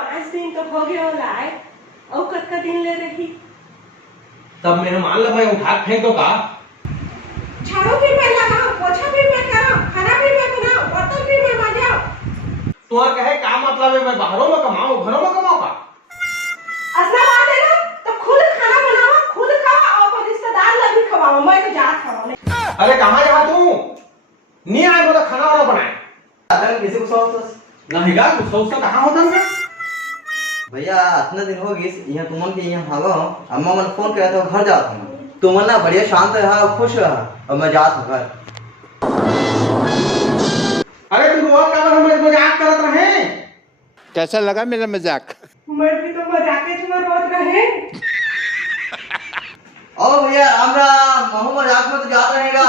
5 दिन तो हो गया लाए और कतका दिन ले रही। तब मेहमान ला मैं उठा के फेंक दो का? झाड़ू भी मैं लगाऊं, पोछा भी मैं करूं, खाना भी मैं बनाऊं, बर्तन भी मैं मांजूं। तोहर कहे का मतलब है मैं बाहरों में कमाऊं घरों में कमाऊं का? असला बात है ना तो खुद खाना बनाओ, खुद खाओ और अपने रिश्तेदार ला भी खवाओ। मैं तो जात हूं। अरे कहां जा तू? नहीं आए बोला खाना वाला बनाए। अगर किसी को सोच नहीं गा कुछ सोचता कहां होता है? भैया इतना दिन हो गई यहाँ तुमन के यहाँ हवा हो अम्मा मन फोन किया था घर जाता हूँ तुमन ना बढ़िया शांत रहा खुश रहा और मैं जात हूँ घर। अरे तुम और क्या हम मजाक करत रहे? कैसा लगा मेरा मजाक? मैं भी तो मजाके में रोज रहे। ओ भैया राम राम, मजाक में तो जात रहेगा।